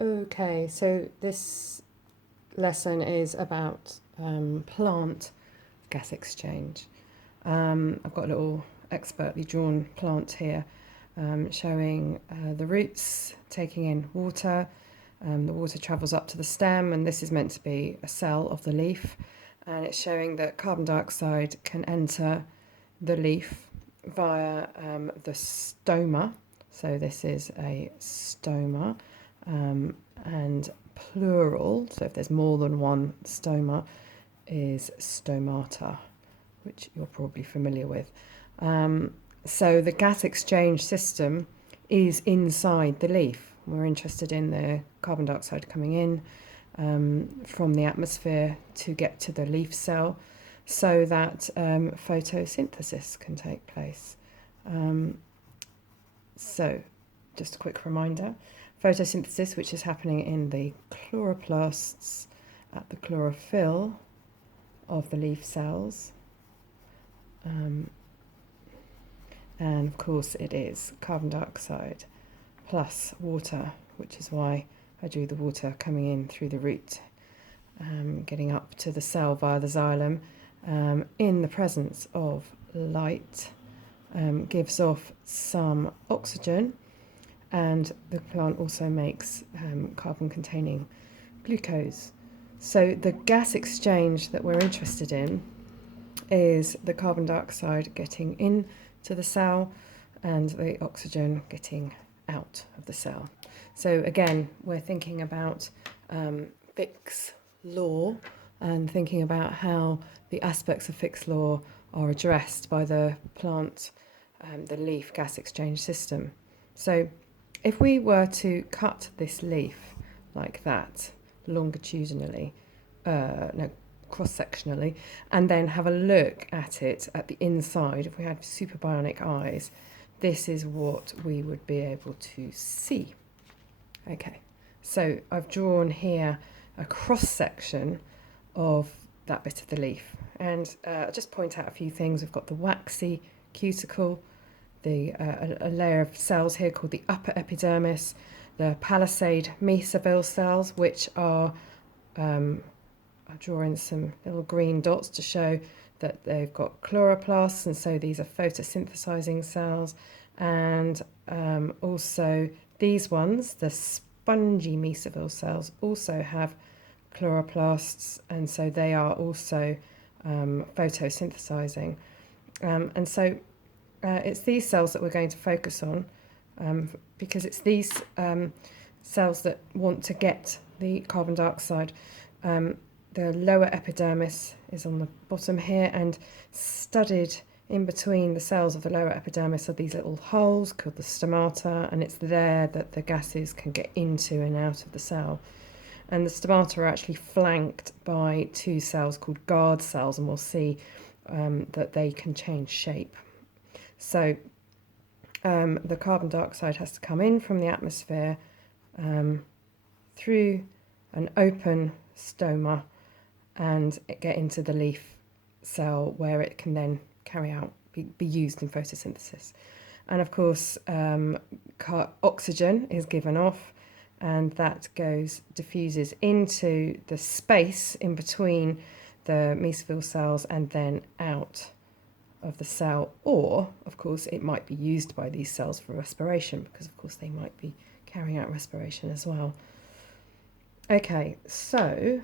Okay, so this lesson is about plant gas exchange. I've got a little expertly drawn plant here showing the roots taking in water. The water travels up to the stem, and this is meant to be a cell of the leaf. And it's showing that carbon dioxide can enter the leaf via the stoma. So this is a stoma, and plural, so if there's more than one stoma, is stomata, which you're probably familiar with. So the gas exchange system is inside the leaf. We're interested in the carbon dioxide coming in from the atmosphere to get to the leaf cell so that photosynthesis can take place. So just a quick reminder, photosynthesis, which is happening in the chloroplasts at the chlorophyll of the leaf cells. And of course it is carbon dioxide plus water, which is why I drew the water coming in through the root, getting up to the cell via the xylem, in the presence of light, gives off some oxygen, and the plant also makes carbon-containing glucose. So the gas exchange that we're interested in is the carbon dioxide getting into the cell and the oxygen getting out of the cell. So again, we're thinking about Fick's law and thinking about how the aspects of Fick's law are addressed by the plant, the leaf gas exchange system. So if we were to cut this leaf like that, longitudinally, cross-sectionally, and then have a look at it at the inside, if we had super bionic eyes, this is what we would be able to see. Okay, so I've drawn here a cross-section of that bit of the leaf, and I'll just point out a few things. We've got the waxy cuticle, a layer of cells here called the upper epidermis, the palisade mesophyll cells, which are I'll draw in some little green dots to show that they've got chloroplasts, and so these are photosynthesizing cells. And also these ones, the spongy mesophyll cells, also have chloroplasts, and so they are also photosynthesizing. And so it's these cells that we're going to focus on, because it's these cells that want to get the carbon dioxide. The lower epidermis is on the bottom here, and studded in between the cells of the lower epidermis are these little holes called the stomata, and it's there that the gases can get into and out of the cell. And the stomata are actually flanked by two cells called guard cells, and we'll see that they can change shape. So the carbon dioxide has to come in from the atmosphere through an open stoma and get into the leaf cell, where it can then be used in photosynthesis. And of course oxygen is given off, and that diffuses into the space in between the mesophyll cells and then out of the cell. Or of course it might be used by these cells for respiration, because of course they might be carrying out respiration as well. Okay, so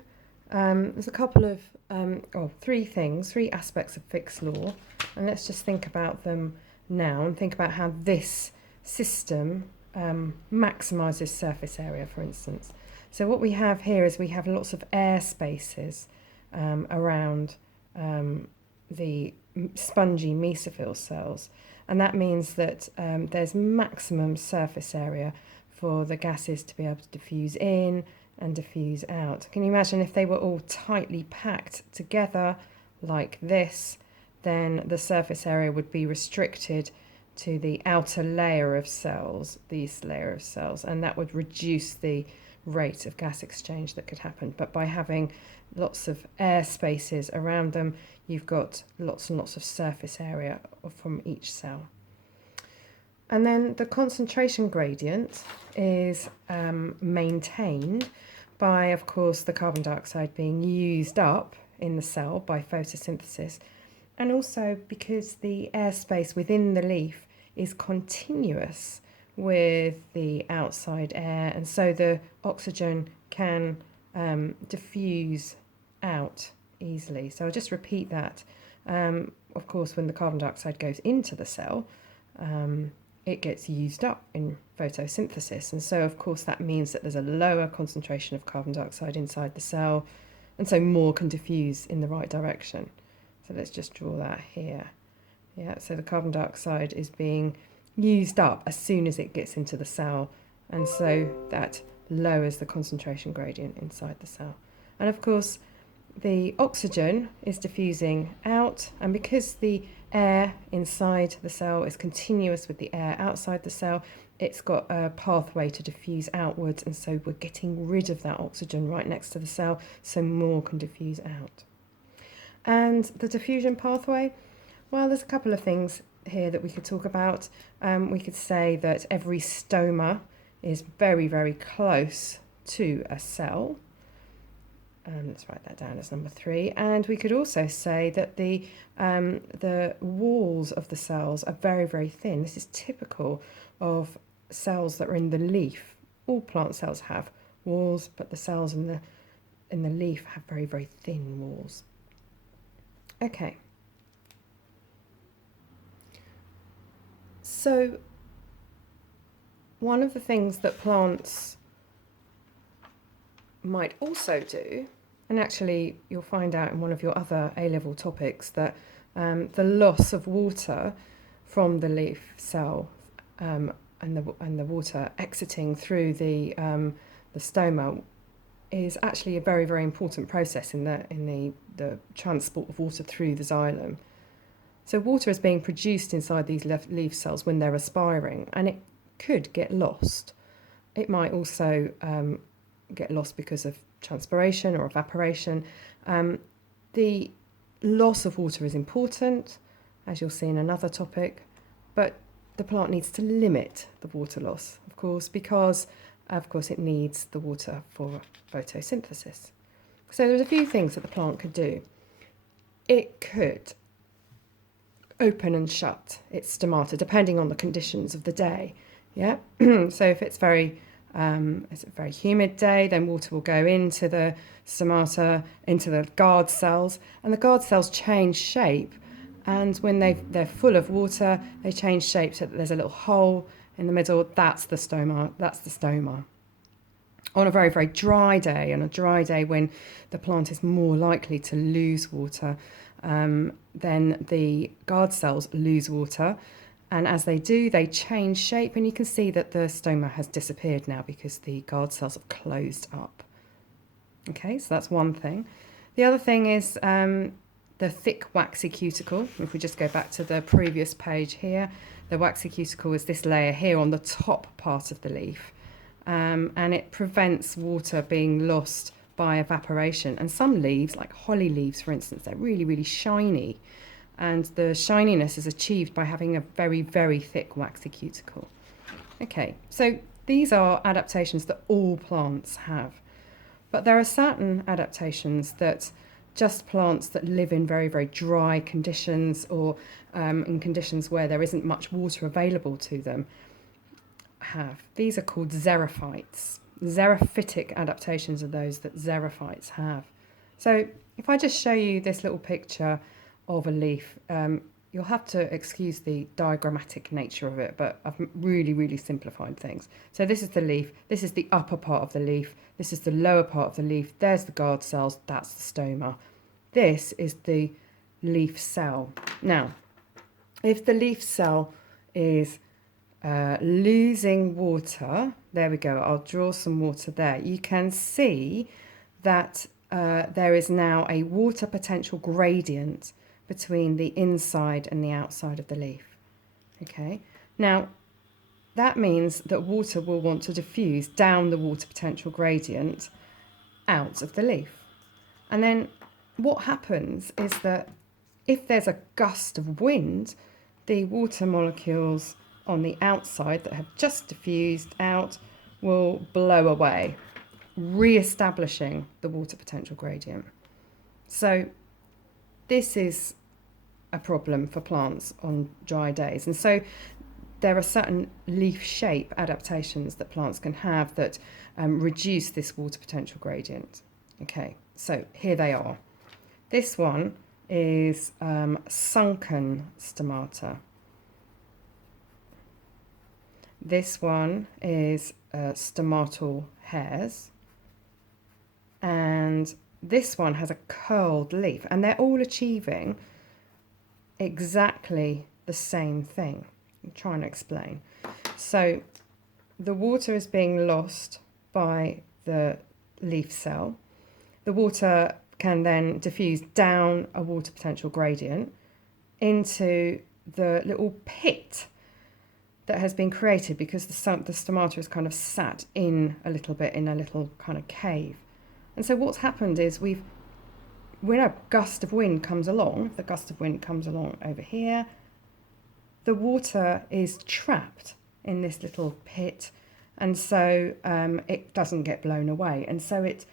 there's a couple of three aspects of Fick's law, and let's just think about them now and think about how this system maximizes surface area, for instance. So what we have here is we have lots of air spaces around the spongy mesophyll cells, and that means that there's maximum surface area for the gases to be able to diffuse in and diffuse out. Can you imagine if they were all tightly packed together like this, then the surface area would be restricted to the outer layer of cells, this layer of cells, and that would reduce the rate of gas exchange that could happen. But by having lots of air spaces around them, you've got lots and lots of surface area from each cell. And then the concentration gradient is maintained by, of course, the carbon dioxide being used up in the cell by photosynthesis, and also because the airspace within the leaf is continuous with the outside air, and so the oxygen can diffuse out easily. So I'll just repeat that. Of course, when the carbon dioxide goes into the cell, it gets used up in photosynthesis, and so of course that means that there's a lower concentration of carbon dioxide inside the cell, and so more can diffuse in the right direction. So let's just draw that here. Yeah, so the carbon dioxide is being used up as soon as it gets into the cell, and so that lowers the concentration gradient inside the cell. And of course the oxygen is diffusing out, and because the air inside the cell is continuous with the air outside the cell, it's got a pathway to diffuse outwards, and so we're getting rid of that oxygen right next to the cell so more can diffuse out. And the diffusion pathway, well, there's a couple of things here that we could talk about. We could say that every stoma is very, very close to a cell. Let's write that down as number 3. And we could also say that the walls of the cells are very, very thin. This is typical of cells that are in the leaf. All plant cells have walls, but the cells in the leaf have very, very thin walls. Okay. So one of the things that plants might also do, and actually you'll find out in one of your other A-level topics, that the loss of water from the leaf cell and the water exiting through the stoma is actually a very, very important process in the transport of water through the xylem. So water is being produced inside these leaf cells when they're respiring, and it could get lost. It might also get lost because of transpiration or evaporation. The loss of water is important, as you'll see in another topic, but the plant needs to limit the water loss, of course, because of course it needs the water for photosynthesis. So there's a few things that the plant could do. It could open and shut its stomata depending on the conditions of the day. Yeah. So if it's a very humid day, then water will go into the stomata, into the guard cells, and the guard cells change shape. And when they're full of water, they change shape so that there's a little hole in the middle. That's the stoma. That's the stoma. On a very, very dry day, when the plant is more likely to lose water, then the guard cells lose water. And as they do, they change shape, and you can see that the stoma has disappeared now because the guard cells have closed up. Okay, so that's one thing. The other thing is the thick waxy cuticle. If we just go back to the previous page here, the waxy cuticle is this layer here on the top part of the leaf, and it prevents water being lost by evaporation. And some leaves, like holly leaves for instance, they're really, really shiny, and the shininess is achieved by having a very, very thick waxy cuticle. Okay, so these are adaptations that all plants have, but there are certain adaptations that just plants that live in very, very dry conditions, or in conditions where there isn't much water available to them, have. These are called xerophytes. Xerophytic adaptations are those that xerophytes have. So if I just show you this little picture of a leaf, you'll have to excuse the diagrammatic nature of it, but I've really, really simplified things. So this is the leaf, this is the upper part of the leaf, this is the lower part of the leaf, there's the guard cells, that's the stoma. This is the leaf cell. Now, if the leaf cell is losing water, there we go, I'll draw some water there. You can see that there is now a water potential gradient between the inside and the outside of the leaf. Okay, now that means that water will want to diffuse down the water potential gradient out of the leaf. And then what happens is that if there's a gust of wind, the water molecules on the outside that have just diffused out will blow away, re-establishing the water potential gradient. So this is a problem for plants on dry days. And so there are certain leaf shape adaptations that plants can have that reduce this water potential gradient. Okay, so here they are. This one is sunken stomata. This one is stomatal hairs. And this one has a curled leaf. And they're all achieving exactly the same thing. I'm trying to explain. So the water is being lost by the leaf cell. The water can then diffuse down a water potential gradient into the little pit that has been created because the stomata is kind of sat in a little bit in a little kind of cave. And so what's happened is when a gust of wind comes along, the gust of wind comes along over here, the water is trapped in this little pit, and so it doesn't get blown away. And so it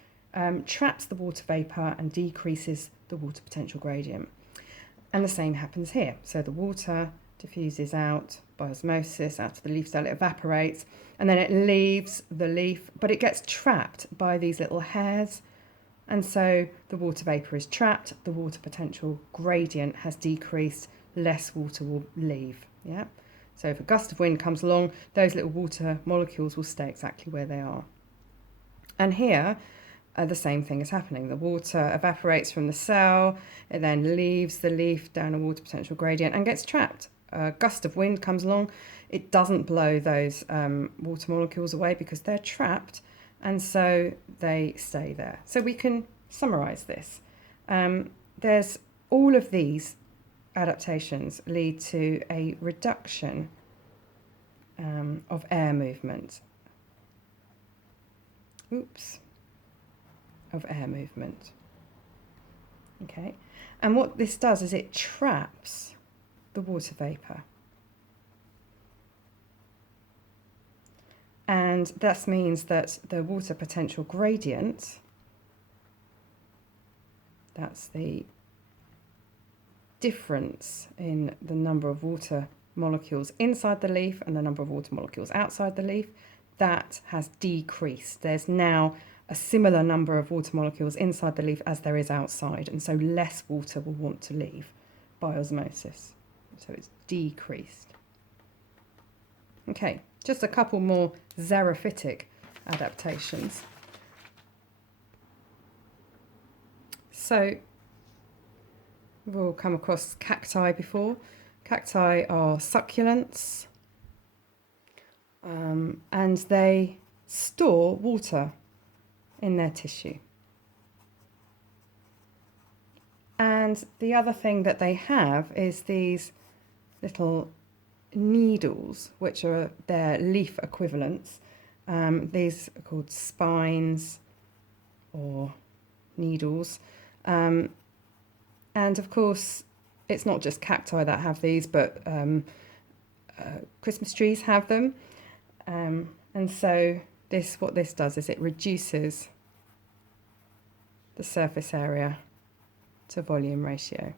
traps the water vapour and decreases the water potential gradient. And the same happens here. So the water diffuses out by osmosis out of the leaf cell, it evaporates, and then it leaves the leaf, but it gets trapped by these little hairs. And so the water vapour is trapped, the water potential gradient has decreased, less water will leave. Yeah. So if a gust of wind comes along, those little water molecules will stay exactly where they are. And here, the same thing is happening. The water evaporates from the cell, it then leaves the leaf down a water potential gradient and gets trapped. A gust of wind comes along, it doesn't blow those water molecules away because they're trapped, and so they stay there. So we can summarise this. There's all of these adaptations lead to a reduction of air movement. Of air movement. Okay, and what this does is it traps the water vapour. And that means that the water potential gradient, that's the difference in the number of water molecules inside the leaf and the number of water molecules outside the leaf, that has decreased. There's now a similar number of water molecules inside the leaf as there is outside, and so less water will want to leave by osmosis. So it's decreased. Okay, just a couple more xerophytic adaptations. So we've all come across cacti before. Cacti are succulents, and they store water in their tissue. And the other thing that they have is these little needles, which are their leaf equivalents. These are called spines or needles. And of course, it's not just cacti that have these, but Christmas trees have them. And so what this does is it reduces the surface area to volume ratio.